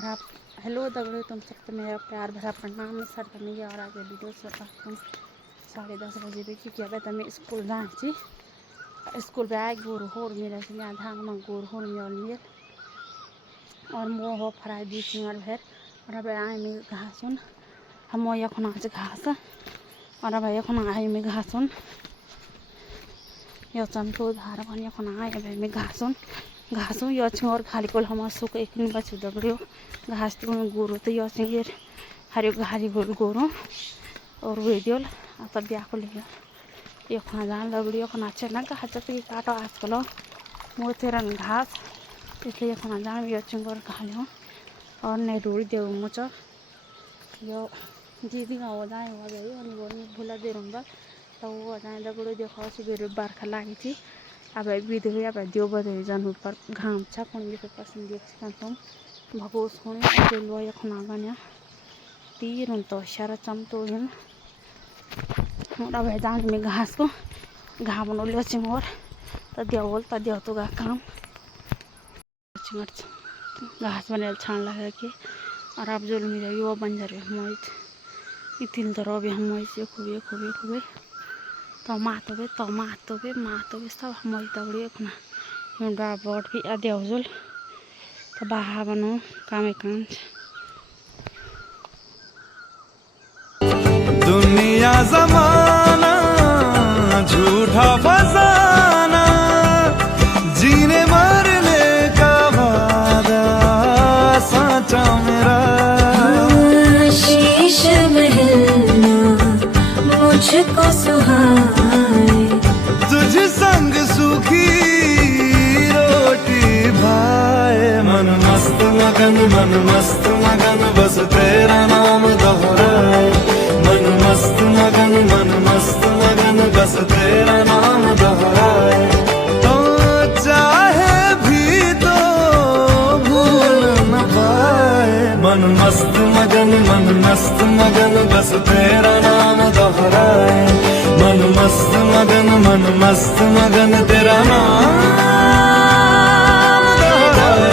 आप हेलो दगड़ियों, तुम सबको मेरा प्यार भरा प्रणाम। मैं सर तमीज़ और आगे वीडियो से 10:30 बजे भी क्योंकि अब तमें स्कूल जाए स्कूल पे आए गोर होर मेरा से यहाँ धान में गोर होर मेल और मोह हो फराई दी चिंगर भेर और अब आए में घासुन हम यखन आज घास और अब यखन आए में घासुन यो चमतो धार बन यखन आए अब में घासों यो और खाली कोल हम सुख एक दिन बच्चे दगड़ियों घास तो गोरो तो यो हरी हरी गोल गोरो और वे दियल तब ब्याको ले ये खाना जान दगड़ियों खाना अच्छे ना घास की काटो आजकल मोचेरन घास इसलिए खाना जान यो चिंगर खालियो और नहीं रोड़ी दे मुच यो दीदी हो जाए हो गई और भूला दे रूँगा तो वो जाए दगड़ियों देखो सुबह बरखा लगी थी अब विधि अब दियो बदे जान पर घाम छा कौन भी पसंद देख तुम भगोस होने लो यखना गया तीर तो इशारा चमतो और अब जान में घास को घा बनो लो चिंगोर तदिया बोल तदिया तो गा काम चिंगर घास बने छान लगा के और अब जो मेरा युवा बन जा रहे हम इतिल तो रबी हम खूबे खूबे खूबे tomato सब हम दगड़ी अपना युवा बॉट भी आदि हजल तो बाहा बनो कामे कांच दुनिया जमाना झूठा फसाना जीने मरने का वादा साचा मेरा शीश महलना मुझको सुहाए तुझ संग सूखी रोटी भाए मन मस्त मगन बस तेरा नाम दोहराए मन मस्त मगन बस तेरा नाम दोहराए तो चाहे भी तो भूल न पाए मन मस्त मगन बस तेरा नाम दोहराए मन मस्त मगन तेरा नाम दोहराए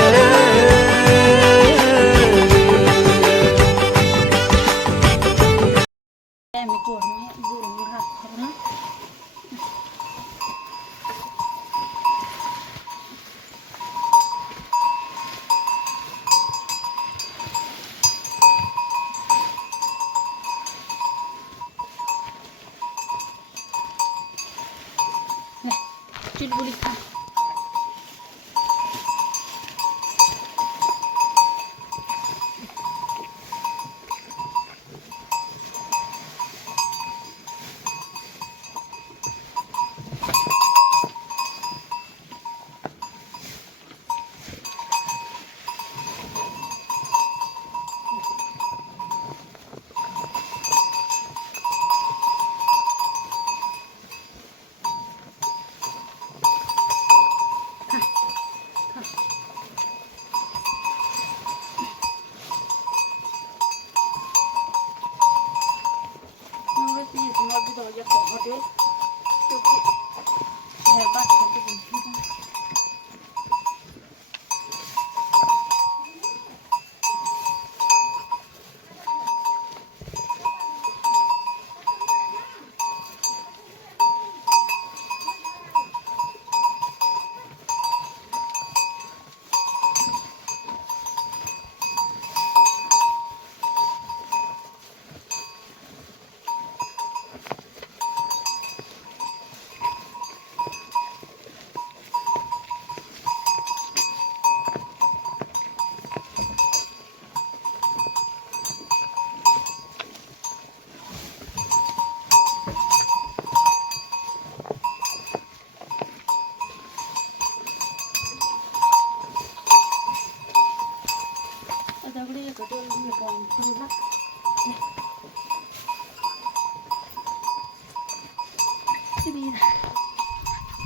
चिटबुड़ी खा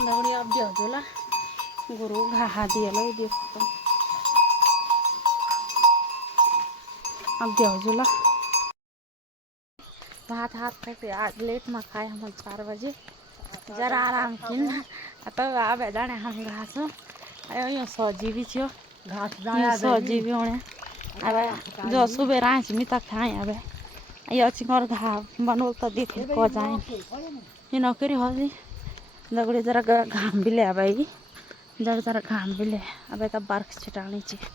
दगड़ी अब दिया होला गुरु घा दिया लो देखो तुम अब दिया होला भात हाथ करके आज लेट में खाए हम 4 बजे जरा आराम किन तो अब जाने हम घास यो सब्जी भी छो घास सब्जी भी होने अब जो सुबह राँच में तक खाएं अब ये चिंगोर घा बनोल तो देखे को जाए ये नौकरी हो जी दगड़े जरा घाम भी ले अब जरा जरा घाम भी ले अब तब बार्क छिटानी चाहिए